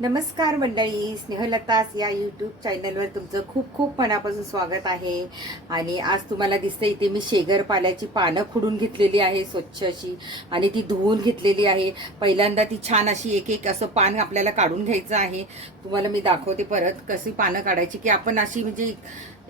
नमस्कार मंडळी स्नेहलतास या यूट्यूब चॅनलवर तुमचं खूप खूप मनापासून स्वागत आहे. आणि आज तुम्हाला दिसतं इथे मी शेगर पाल्याची पानं खुडून घेतलेली आहे स्वच्छ अशी आणि ती धुवून घेतलेली आहे. पहिल्यांदा ती छान अशी एक एक असं पान आपल्याला काढून घ्यायचं आहे. तुम्हाला मी दाखवते परत कशी पानं काढायची की आपण अशी म्हणजे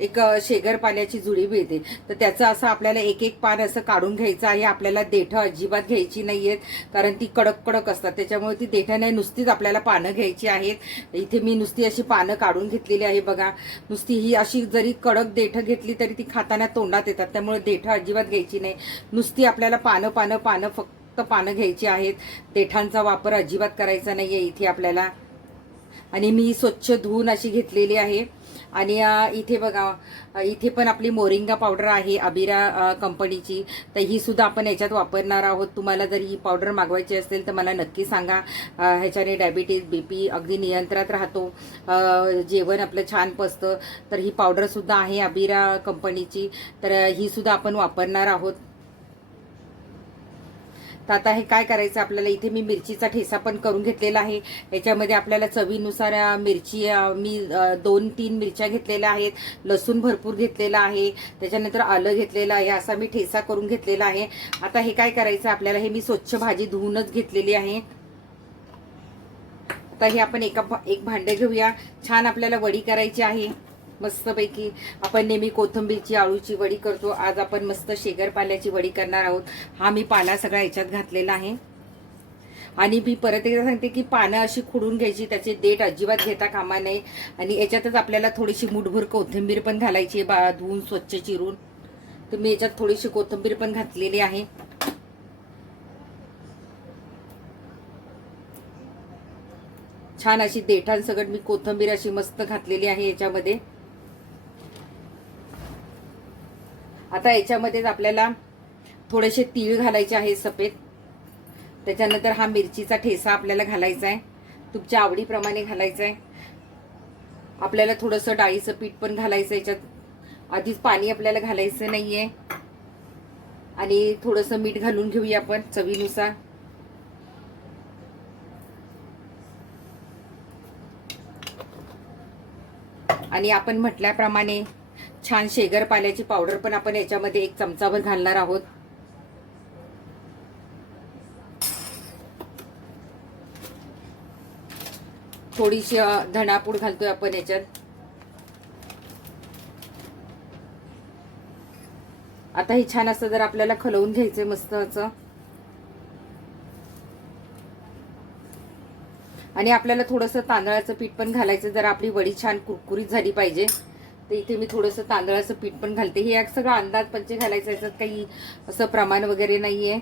एक शेगर पाल्याची जुडी मिळते. तर त्याचं असं आपल्याला एक एक पान असं काढून घ्यायचं आहे. आपल्याला देठं अजिबात घ्यायची नाही आहेत कारण ती कडक कडक असतात. त्याच्यामुळे ती देठं नाही नुसतीच आपल्याला पानं घ्यायची आहेत. इथे मी नुसती अशी पानं काढून घेतलेली आहे बघा. नुसती ही अशी जरी कडक देठं घेतली तरी ती खाताना तोंडात येतात. त्यामुळे देठं अजिबात घ्यायची नाही. नुसती आपल्याला पानं पानं पानं फक्त पानं घ्यायची आहेत. देठांचा वापर अजिबात करायचा नाहीये इथे आपल्याला. आणि मी स्वच्छ धुवून अशी घेतलेली आहे. आणि इथे बघा इथे पण आपली मोरिंगा पावडर आहे अबिरा कंपनीची. तर ही सुद्धा आपण याच्यात वापरणार आहोत. तुम्हाला जर ही पावडर मागवायची असेल तर मला नक्की सांगा. ह्याच्याने डायबिटीज बीपी अगदी नियंत्रणात राहतो. जेवण आपलं छान पसतं तर ही पावडरसुद्धा आहे अबिरा कंपनीची. तर ही सुद्धा आपण वापरणार आहोत. तर आता हे काय करायचं? आपल्याला इथे मी मिरचीचा ठेसा पण करून घेतलेला आहे. याच्यामध्ये आपल्याला चवीनुसार मिरची मी दोन तीन मिरच्या घेतलेल्या आहेत. लसूण भरपूर घेतलेला आहे. त्याच्यानंतर आलं घेतलेलं आहे. असा मी ठेसा करून घेतलेला आहे. आता हे काय करायचं? आपल्याला हे मी स्वच्छ भाजी धुवूनच घेतलेली आहे. आता हे आपण एका एक भांडे घेऊया. छान आपल्याला वडी करायची आहे. मस्तपैकी आपण नेहमी कोथिंबीरची आळूची वडी करतो. आज आपण मस्त शेगर पाल्याची वडी करणार आहोत. हा मी पाला सगळा याच्यात घातलेला आहे. आणि मी परत एकदा सांगते की पानं अशी खुडून घ्यायची त्याचे देठ अजिबात घेता कामा नये. आणि याच्यातच आपल्याला थोडीशी मुठभर कोथिंबीर पण घालायची आहे बा धुवून स्वच्छ चिरून. तर मी याच्यात थोडीशी कोथिंबीर पण घातलेली आहे. छान अशी देठांसकट मी कोथिंबीर अशी मस्त घातलेली आहे याच्यामध्ये. आता याच्यामध्येच आपल्याला थोडेसे तीळ घालायचे आहे सफेद. त्याच्यानंतर हा मिरचीचा ठेसा आपल्याला घालायचा आहे. तुमच्या आवडीप्रमाणे घालायचा आहे. आपल्याला थोडंसं डाळीचं पीठ पण घालायचं याच्यात. आधीच पाणी आपल्याला घालायचं नाही आहे आणि थोडंसं मीठ घालून घेऊया आपण चवीनुसार. आणि आपण म्हटल्याप्रमाणे छान शेगर पाल्याची पावडर पण आपण याच्यामध्ये एक चमचाभर घालणार आहोत. थोडीशी धणापूड घालतोय आपण याच्यात. आता हे छान असं जर आपल्याला खलवून घ्यायचंय मस्त असं. आणि आपल्याला थोडंसं तांदळाचं पीठ पण घालायचं जर आपली वडी छान कुरकुरीत झाली पाहिजे. तर इथे मी थोडंसं तांदळाचं पीठ पण घालते. हे एक सगळं अंदाज पंचे घालायचं याच्यात काही असं प्रमाण वगैरे नाहीये.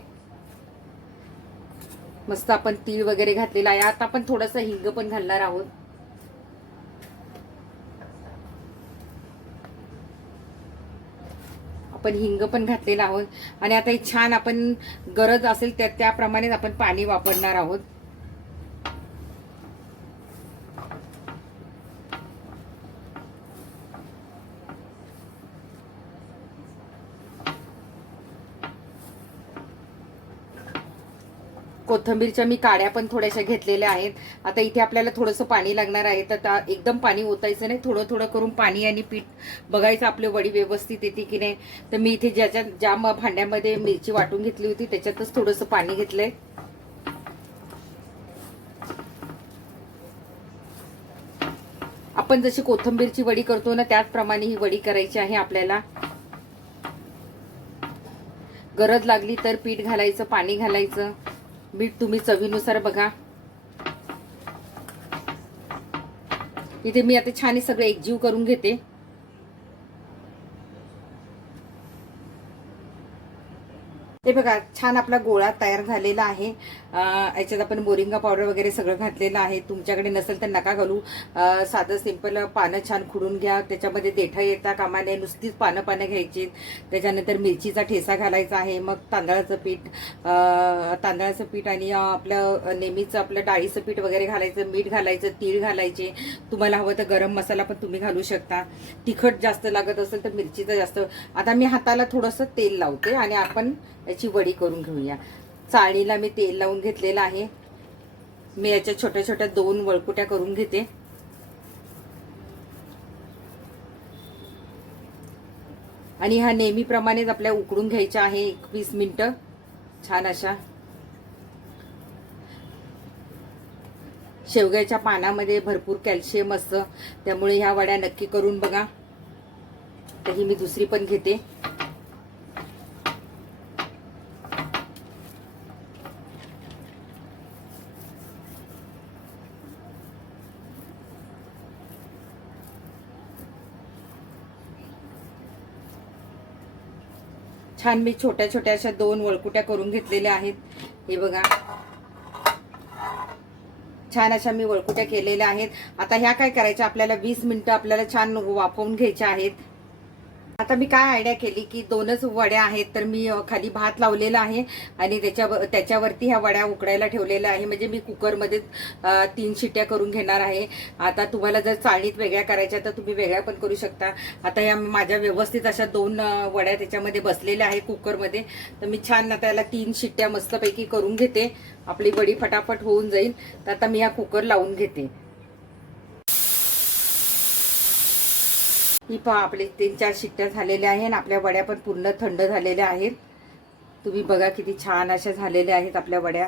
मस्त आपण तीळ वगैरे घातलेलं आहे. आता आपण थोडंसं हिंग पण घालणार आहोत. आपण हिंग पण घातलेला आहोत. आणि आता हे छान आपण गरज असेल त्या त्याप्रमाणेच आपण पाणी वापरणार आहोत. कोथंबीरच्या मी काड्या पण थोड्याशा घेतलेल्या आहेत. आता इथे आपल्याला थोडंसं पाणी लागणार आहे तर आता एकदम पाणी ओतायचं नाही. थोडं थोडं करून पाणी आणि पीठ बघायचं आपले वडी व्यवस्थित येते की नाही. तर मी इथे ज्याच्यात ज्या म- भांड्यामध्ये मिरची वाटून घेतली होती त्याच्यातच थोडंसं पाणी घेतलंय. आपण जशी कोथंबीरची वडी करतो ना त्याचप्रमाणे ही वडी करायची आहे आपल्याला. गरज लागली तर पीठ घालायचं पाणी घालायचं. मीठ तुम्ही चवीनुसार बघा. इथे मी आता छान हे सगळं एकजीव करून घेते. ते बघा छान आपला गोळा तयार झालेला आहे. याच्यात आपण मोरिंगा पावडर वगैरे सगळं घातलेलं आहे. तुमच्याकडे नसेल तर नका घालू. साधं सिंपल पानं छान खुडून घ्या. त्याच्यामध्ये देठं येता कामाने नुसतीच पानं पानं घ्यायची. त्याच्यानंतर मिरचीचा ठेसा घालायचा आहे. मग तांदळाचं पीठ तांदळाचं पीठ आणि आपलं नेहमीचं आपलं डाळीचं पीठ वगैरे घालायचं मीठ घालायचं तीळ घालायचे. तुम्हाला हवं तर गरम मसाला पण तुम्ही घालू शकता. तिखट जास्त लागत असेल तर मिरचीचं जास्त. आता मी हाताला थोडंसं तेल लावते आणि आपण याची वडी करून घेऊया. चाळणीला मी तेल लावून घेतलेलं आहे. मी याच्या छोट्या छोट्या दोन वळकुट्या करून घेते. आणि हा नेहमीप्रमाणेच आपल्या उकडून घ्यायच्या आहे एक वीस मिनटं. छान अशा. शेवग्याच्या पानामध्ये भरपूर कॅल्शियम असतं. त्यामुळे ह्या वड्या नक्की करून बघा. तर ही मी दुसरी पण घेते. छान मी छोट्या छोट्या अशा दोन वळकुट्या करून घेतलेल्या आहेत. हे बघा. छान अशा मी वळकुट्या केलेल्या आहेत. आता ह्या काय करायच्या? आपल्याला वीस मिनिटं आपल्याला छान वाफवून घ्यायच्या आहेत. आता मी काय आयडिया केली की दोनच वड्या आहेत तर मी खाली भात लावलेला आहे आणि त्याच्या त्याच्यावरती ह्या वड्या उकडायला ठेवलेल्या आहे. म्हणजे मी कुकरमध्ये तीन शिट्ट्या करून घेणार आहे. आता तुम्हाला जर चाळणीत वेगळ्या करायच्या तर तुम्ही वेगळ्या पण करू शकता. आता या माझ्या व्यवस्थित अशा दोन वड्या त्याच्यामध्ये बसलेल्या आहे कुकरमध्ये. तर मी छान आता याला तीन शिट्ट्या मस्तपैकी करून घेते. आपली वडी फटाफट होऊन जाईल. तर आता मी हा कुकर लावून घेते. ही पहा आपले तीन चार शिट्ट्या झालेल्या आहेत आणि आपल्या वड्या पण पूर्ण थंड झालेल्या आहेत. तुम्ही बघा किती छान अशा झालेल्या आहेत आपल्या वड्या.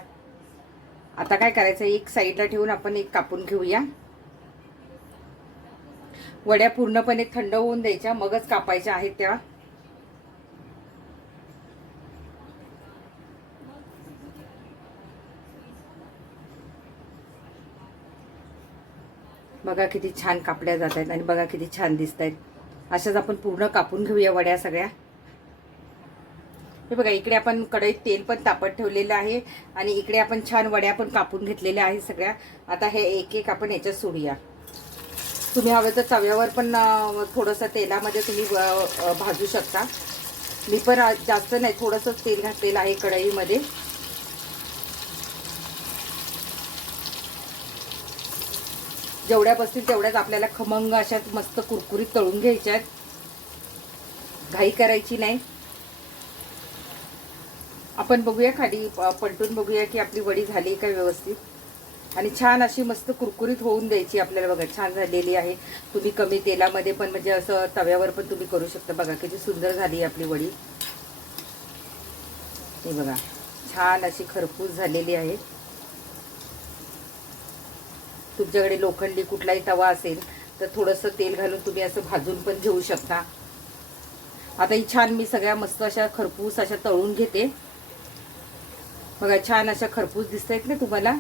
आता काय करायचं एक साईडला ठेवून आपण एक कापून घेऊया. वड्या पूर्णपणे थंड होऊन द्यायच्या मगच कापायच्या आहेत त्या. बघा किती छान कापल्या जात आहेत आणि बघा किती छान दिसत आहेत. अशाच आपण पूर्ण कापून घेऊया वड्या सगळ्या. हे बघा इकडे आपण कढईत तेल पण तापत ठेवलेलं आहे आणि इकडे आपण छान वड्या पण कापून घेतलेल्या आहेत सगळ्या. आता हे एक एक आपण याच्यात सोडूया. तुम्ही हवं तर तव्यावर पण थोडंसं तेलामध्ये तुम्ही भाजू शकता. मी पण जास्त नाही थोडंसं तेल घातलेलं आहे कढईमध्ये. जेवढ्या बसतील तेवढ्याच आपल्याला खमंग अशा मस्त कुरकुरीत तळून घ्यायच्या आहेत घाई करायची नाही. आपण बघूया खाली पलटून बघूया की आपली वडी झाली का व्यवस्थित. आणि छान अशी मस्त कुरकुरीत होऊन द्यायची आपल्याला बघा छान झालेली आहे. तुम्ही कमी तेलामध्ये पण म्हणजे असं तव्यावर पण तुम्ही करू शकता बघा किती सुंदर झाली आहे आपली वडी. हे बघा छान अशी खरपूस झालेली आहे. तुमच्याकडे लोखंडी कुठलाही तवा असेल तर थोडंसं तेल घालून तुम्ही असं भाजून पण घेऊ शकता. आता ही छान मी सगळ्या मस्त अशा खरपूस अशा तळून घेते. बघा छान अशा खरपूस दिसत आहेत ना तुम्हाला?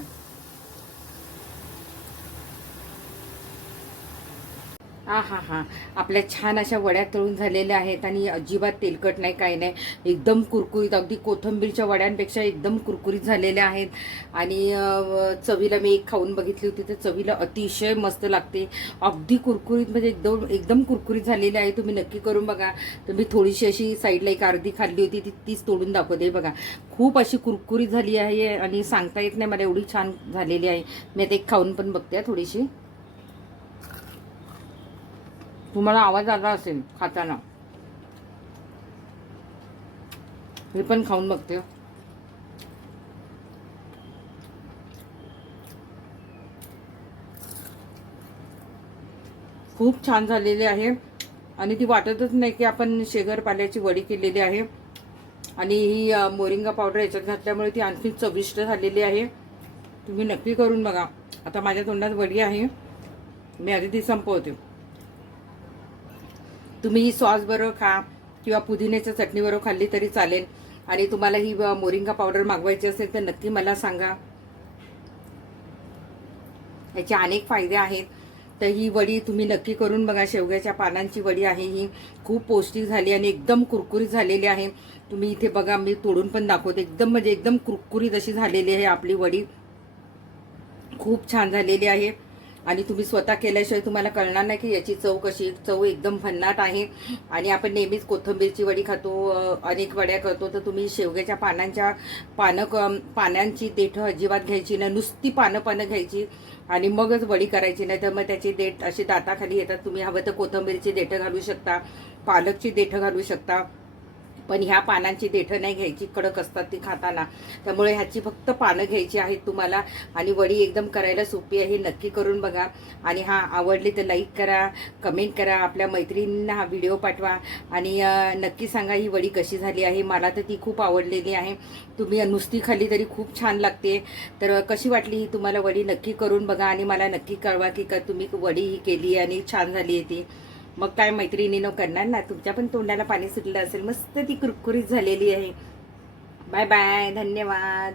हा हा हा. आपल्या छान अशा वड्या तळून झालेल्या आहेत आणि अजिबात तेलकट नाही काही नाही. एकदम कुरकुरीत अगदी कोथंबीरच्या वड्यांपेक्षा एकदम कुरकुरीत झालेल्या आहेत. आणि चवीला मी एक खाऊन बघितली होती तर चवीला अतिशय मस्त लागते. अगदी कुरकुरीत म्हणजे एकदम एकदम कुरकुरीत झालेली आहे. तुम्ही नक्की करून बघा. तुम्ही थोडीशी अशी साईडला एक अर्धी खाल्ली होती ती तीच तोडून दाखवते बघा. खूप अशी कुरकुरीत झाली आहे आणि सांगता येत नाही मला एवढी छान झालेली आहे. मी आता एक खाऊन पण बघते थोडीशी. तुम्हाला आवाज आला असेल खाताना. मी पण खाऊन बघते. खूप छान झालेली आहे. आणि ती वाटतच नाही की आपण शेगर पाल्याची वडी केलेली आहे. आणि ही मोरिंगा पावडर याच्यात घातल्यामुळे ती आणखी चविष्ट झालेली आहे. तुम्ही नक्की करून बघा. आता माझ्या तोंडात वडी आहे. मी आधी ती संपवते. तुम्ही ही सॉस बरोबर खा किंवा पुदिन्याच्या चटणीबरोबर खाल्ली तरी चालेल. आणि तुम्हाला ही मोरिंगा पावडर मागवायची असेल तर नक्की मला सांगा. याचे अनेक फायदे आहेत. तर ही वडी तुम्ही नक्की करून बघा. शेवग्याच्या पानांची वडी आहे ही. खूप पौष्टिक झाली आणि एकदम कुरकुरीत झालेली आहे. तुम्ही इथे बघा मी तोडून पण दाखवते. एकदम म्हणजे एकदम कुरकुरीत अशी झालेली आहे आपली वडी. खूप छान झालेली आहे. आणि तुम्ही स्वतः केल्याशिवाय तुम्हाला कळणार नाही की याची चव कशी चव एकदम भन्नाट आहे. आणि आपण नेहमीच कोथिंबीरची वडी खातो अनेक वड्या करतो तर तुम्ही शेवग्याच्या पानांच्या पानं पानांची देठं अजिबात घ्यायची नाही नुसती पानं पानं घ्यायची आणि मगच वडी करायची नाही तर मग त्याची देठ अशी दाताखाली येतात तुम्ही हवं तर कोथिंबीरची देठं घालू शकता पालकची देठं घालू शकता. पण ह्या पानांची देठं नाही घ्यायची कडक असतात ती खाताना. त्यामुळे ह्याची फक्त पानं घ्यायची आहेत तुम्हाला. आणि वडी एकदम करायला सोपी आहे नक्की करून बघा. आणि हा आवडली तर लाईक करा कमेंट करा आपल्या मैत्रिणींना हा व्हिडिओ पाठवा. आणि नक्की सांगा ही वडी कशी झाली आहे. मला तर ती खूप आवडलेली आहे. तुम्ही नुसती खाली तरी खूप छान लागते. तर कशी वाटली ही तुम्हाला वडी? नक्की करून बघा. आणि मला नक्की कळवा की का तुम्ही वडी ही केली आणि छान झाली आहे ती. मग काय मैत्रिणीनं करणार ना? तुमच्या पण तोंडाला पाणी सुटलं असेल. मस्त ती कुरकुरीत झालेली आहे. बाय बाय धन्यवाद.